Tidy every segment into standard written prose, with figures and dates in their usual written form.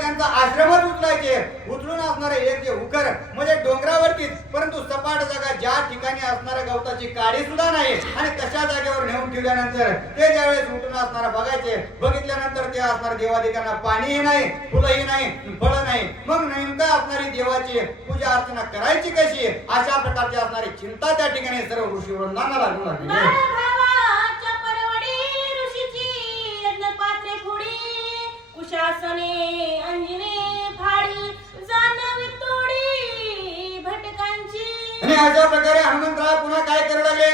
त्यांचा आश्रमच उचलायचे. उचलून असणारे एक जे उकर म्हणजे डोंगरावरतीच, परंतु सपाट जागा ज्या ठिकाणी असणाऱ्या गवताची काडी सुद्धा नाही आणि तशा जागेवर नेऊन ठेवल्यानंतर ते ज्यावेळेस उठून असणारा बघायचे, बघितल्यानंतर ते असणाऱ्या देवादिकांना पाणीही नाही, फुलंही नाही, फळं नाही. मग नेमका असणारी देवाची पूजा अर्चना करायची कशी, अशा प्रकारची असणारी चिंता त्या ठिकाणी सर्व ऋषी वृंदांना लागू लागली. बाळभावाच्या परवडी ऋषीची यज्ञपात्रे फोडी, कुशासने अंजने फाडी, जाणवी तोडी भटकांची. आणि अशा प्रकारे हनुमंतराव पुन्हा काय करू लागले,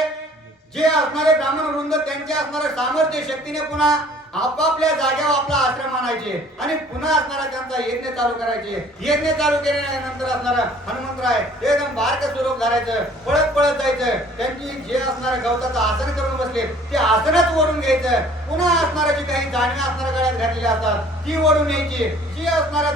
जे असणारे ब्राह्मण वृंद त्यांचे असणारे सामर्थ्य शक्तीने पुन्हा आपापल्या जागेवर आपला आश्रम आणायचे आणि पुन्हा असणारा त्यांचा यज्ञ चालू करायचे. यज्ञ चालू केल्यानंतर असणारा हनुमंतराय एकदम बारक स्वरूप धरायचं, पळत पळत जायचं. त्यांची जे असणारं गवताचं आसन करून बसले ते आसनच ओढून घ्यायचं. पुन्हा असणारा जी काही जाणवे असणाऱ्या गळ्यात घातलेली असतात ती ओढून यायची. जी असणारा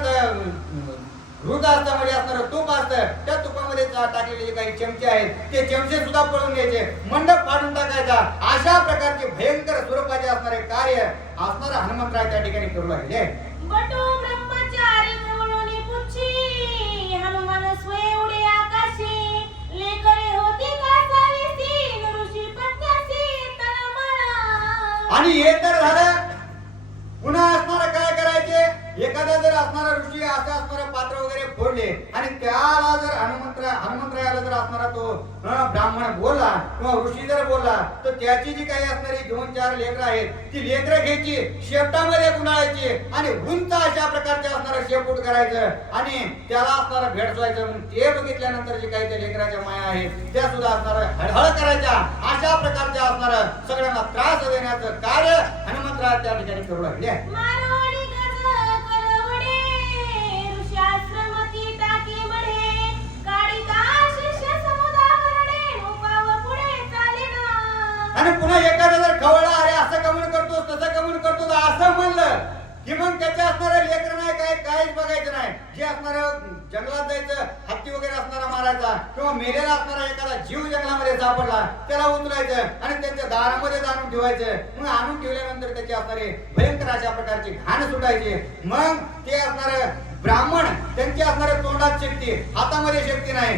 दूध असतं म्हणजे असणारं तूप असतं, त्या तुपामध्ये टाकलेले जे काही चमचे आहेत ते चमचे सुद्धा पळून घ्यायचे, मंडप फाडून टाकायचा. अशा प्रकारचे भयंकर स्वरूपाचे असणारे कार्य असणारा हनुमंतराय त्या ठिकाणी करू लागले. बटू ब्रह्मचारी कवळोनी पुच्छी, हनुमान स्वये उडे आकाशी, लेकरे होती का सावीसी, ऋषी पत्न्यासी तळमळ. आणि हे तर झालं. पुन्हा असणारा काय करायचे, एखादा जर असणारा ऋषी असं असणारं पात्र वगैरे फोडले आणि त्याला जर हनुमंतरायाला जर असणारा तो ब्राह्मण बोलला किंवा ऋषी जर बोलला तर त्याची जी काही असणारी 2-4 लेकरं आहेत ती लेकरं घ्यायची, शेपटामध्ये गुंडाळायची आणि उंच अशा प्रकारचे असणारं शेपूट करायचं आणि त्याला असणारं भेटवायचं. ते बघितल्यानंतर जे काही त्या लेकराच्या माया आहेत त्या सुद्धा असणारं हळहळ करायच्या. अशा प्रकारच्या असणारं सगळ्यांना त्रास देण्याचं कार्य हनुमंतराय त्या ठिकाणी करू लागले. मारवाडी गज करवडे, ऋषी आश्रमती टाकी मढे, काळिका शिष्य समुदावरडे, उपाव पुढे चालेना. आणि पुन्हा एखादा जर खवळला, अरे असं कमून करतोस तसं कमून करतोस असं म्हणलं की मग त्याच्या असणारं लेकर नाही, काय काहीच बघायचं नाही. जे असणारं जंगलात जायचं, हत्ती वगैरे असणारा मारायचा किंवा मेलेला असणारा एखादा जीव जंगलामध्ये सापडला त्याला उचलायचं आणि त्यांच्या दारामध्ये आणून ठेवायचं. मग आणून ठेवल्यानंतर त्याचे असणारे भयंकर अशा प्रकारची घाण सुटायची. मग ते असणारे ब्राह्मण त्यांची असणाऱ्या तोंडात शक्ती, हातामध्ये शक्ती नाही.